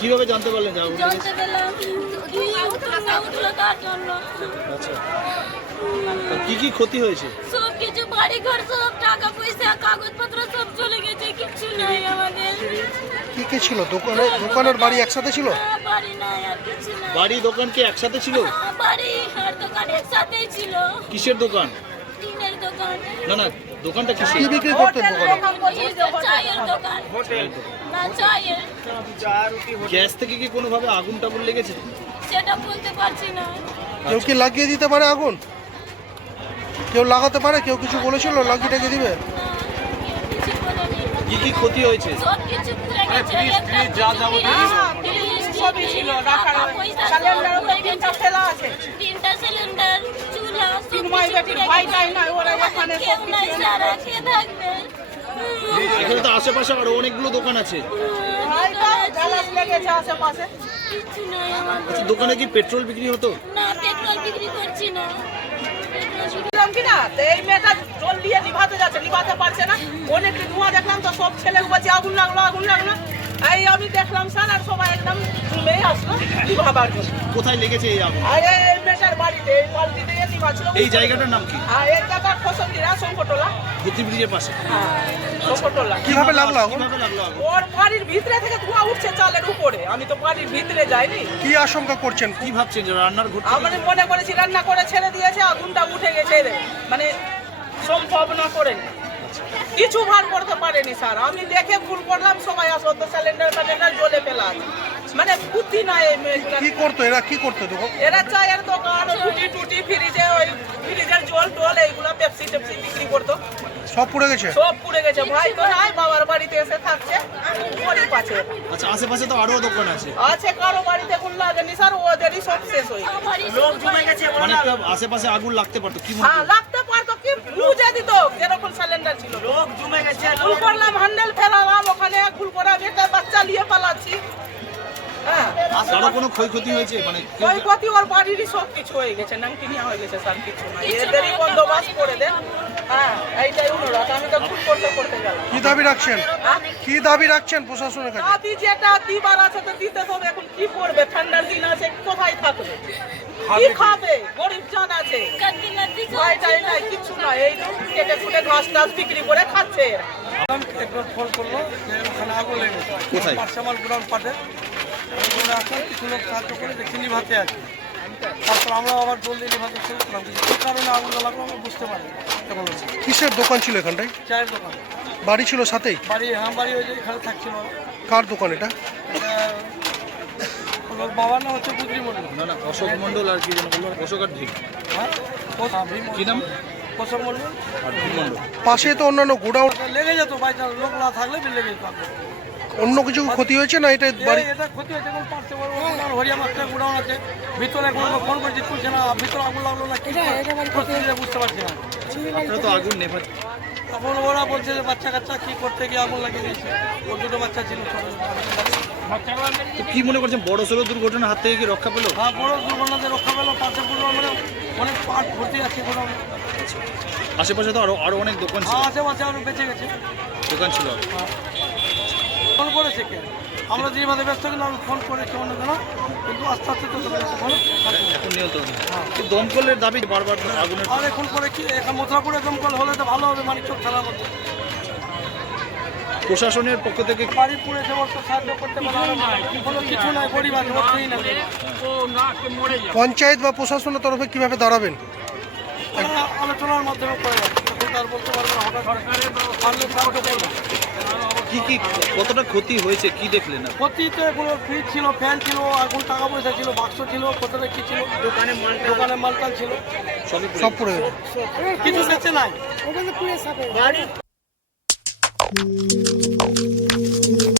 কীভাবে জানতে পারলেন জানতে পেলাম। উঠল তার জন্য। আচ্ছা। কি কি ক্ষতি হয়েছে? বাড়ি ঘর সব টাকা পয়সা কাগজপত্র সব চলে গেছে কিছু নাই আমাদের। কি কে ছিল? দোকানে দোকানের বাড়ি একসাথে ছিল? বাড়ি নাই আর কিছু নাই। বাড়ি দোকান কি একসাথে ছিল? বাড়ি আর দোকান একসাথেই ছিল। কিসের দোকান? টিনের দোকান। না না দোকানটা কিসের? কি বিক্রি করতেন দোকানে? দোকান। না চায়ের। গ্যাস থেকে কি কোনোভাবে আগুন টাগুন লেগেছে? সেটা বলতে পারছি না। কেউ কি লাগিয়ে দিতে পারে আগুন? কেউ লাগাতে পারে কেউ কিছু বলেছিল লাগিয়ে টাকিয়ে দিবে? কি কি ক্ষতি হয়েছে? সবই ছিল সিলিন্ডার তিনটা ফেলা আছে। তিনটা সিলিন্ডার চুলা তিন ভাই ওরা এখানে সব কিছু সারা খেয়ে থাকবে। এখানে তো আশেপাশে আরও অনেকগুলো দোকান আছে। আচ্ছা দোকানে কি পেট্রোল বিক্রি হতো? না পেট্রোল বিক্রি করছি না। দেখলাম কি না এই মেয়েটা জল দিয়ে নিভাতে যাচ্ছে নিভাতে পারছে না। অনেক ধোঁয়া দেখলাম তো সব ছেলে বলছে আগুন লাগল আগুন লাগল। এই আমি দেখলাম স্যার আর সবাই একদম ঘুমে আসলো নিভাবার জন্য। কোথায় লেগেছে এই আগুন? আর এই মেয়েটার বাড়িতে এই বাড়িতে এই জায়গাটার নাম কি? এই ব্রিজের পাশে। হ্যাঁ সংকটলা কীভাবে লাগল কীভাবে লাগল ওর বাড়ির ভিতরে থেকে ধোঁয়া উঠছে চালের উপরে। আমি তো বাড়ির ভিতরে যাইনি। কি আশঙ্কা করছেন? কি ভাবছেন যে রান্নার আমি মনে করেছি রান্না করে ছেড়ে দিয়েছে আগুনটা উঠে গেছে। মানে সম্ভব না করেনি কিছু ভার করতে পারেনি স্যার। আমি দেখে ভুল করলাম সবাই আসো তো সিলিন্ডার ফ্যালিন্ডার জ্বলে ফেলা আছে। মানে বুদ্ধি নাই এই। কি করতো? এরা কি করতো? দোকান এরা চায়ের দোকান টুটি টুটি ফ্রিজে ওই ফ্রিজের জল টল এইগুলো পেপসি টেপসি বিক্রি করতো। সব পুড়ে গেছে? সব পুড়ে গেছে। ভাই তো নাই বাবার বাড়িতে এসে থাকছে। আচ্ছা আশেপাশে তো আরও দোকান আছে। আছে কারও বাড়িতে কোন লাগেনি স্যার ওদেরই সব শেষ হয়ে লোক জমে গেছে মানে আশেপাশে আগুন লাগতে পারতো কি মনে হ্যাঁ লাগতে পারতো কি বুঝে দিত যেরকম সিলিন্ডার ছিল। লোক জমে গেছে ভুল করলাম হ্যান্ডেল ফেলালাম ওখানে ভুল করা বেটা বাচ্চা নিয়ে পালাচ্ছি। হ্যাঁ। কারও কোনো ক্ষয়ক্ষতি হয়েছে? মানে ক্ষয়ক্ষতি ওর বাড়িরই সব কিছু হয়ে গেছে নাংটিনিয়া হয়ে গেছে স্যার কিছু। না এদেরই বন্দোবস্ত করে দেন। হ্যাঁ এইটাই অনুরোধ। আমি তো ভুল করতে করতে গেলাম। কি দাবি রাখছেন? কি দাবি রাখছেন প্রশাসনের কাছে? দাবি যেটা দিবার আছে তো দিতে হবে এখন কি করবে? ঠান্ডার দিন আছে কোথায় থাকবে? কি খাবে গরিব জান আছে। কান্দি কান্দি ভাই টাই নাই কিছু না এই কেটে কুটে ঘাস টাস বিক্রি করে খাচ্ছে। একবার ফোন করল ওখানে আগুন লেগেছে। কোথায়? পার্সামাল গ্রাউন্ড পাটে। কিছু লোক সাহায্য করে দেখি নিভাতে আছে তারপর আমরা আবার জলদি নিভাতে শুরু করলাম। কিন্তু কী কারণে আগুন লাগল আমরা বুঝতে পারি কেমন কিসের দোকান ছিল এখানটায়? চায়ের দোকান। বাড়ি ছিল সাথেই? বাড়ি হ্যাঁ বাড়ি ওই যে এখানে থাকছিল। কার দোকান এটা? ওর বাবার নাম হচ্ছে মন্ডল না না অশোক মন্ডল আর কি যেন বলল অশোক আর ধিক হ্যাঁ? কি নাম? অশোক মন্ডল আর ধিক মন্ডল পাশে তো অন্যান্য গোডাউন। লেগে যেত বাই চান্স লোক না থাকলে লেগে যেত। অন্য কিছু ক্ষতি হয়েছে না এটা বাড়ি এটা ক্ষতি হয়েছে হরিয়া মাস্টার গোডাউন আছে। ভিতরে ফোন করছি না ভিতরে আগুন লাগল না কি বুঝতে পারছি না। তো আগুন নেভাতে তখন ওরা বলছে যে বাচ্চা কাচ্চা কি করতে গিয়ে আগুন লাগিয়ে দিয়েছে। ওর দুটো বাচ্চা ছিল কি মনে করছেন বড় সড়ো দুর্ঘটনার হাত থেকে কি রক্ষা পেল? হ্যাঁ বড় দুর্ঘটনাতে রক্ষা পেল পাশে মানে অনেক পার্ট ভর্তি আছে আশেপাশে তো আরও আরও অনেক দোকান ছিল। হ্যাঁ আশেপাশে আরও বেঁচে গেছে। দোকান ছিল। আরও। ফোন করেছে কে? আমরা যে মাঝে ব্যস্ত কিন্তু আমি ফোন করেছি অন্য জন কিন্তু আস্তে আস্তে তো দমকলের দাবি বারবার আগুনের আর এখন করে কি এখন মথুরাপুরে দমকল হলে তো ভালো হবে মানে চোখ খেলার মধ্যে প্রশাসনের পক্ষ থেকে বাড়ি পুড়েছে ওর তো সাহায্য করতে না কোনো কিছু নাই গরিব আছে কিছুই না পঞ্চায়েত বা প্রশাসনের তরফে কীভাবে দাঁড়াবেন? আলোচনার মাধ্যমে করে যাচ্ছি বলতে পারব না হঠাৎ পারলে সাহায্য করব কি কি কতটা ক্ষতি হয়েছে কি দেখলেন? ক্ষতি ক্ষতিতে কোনো ফ্রিজ ছিল ফ্যান ছিল এখন টাকা পয়সা ছিল বাক্স ছিল কতটা কি ছিল? দোকানে মাল দোকানে মালটাল ছিল। সব পড়ে কিছু বেঁচে নাই।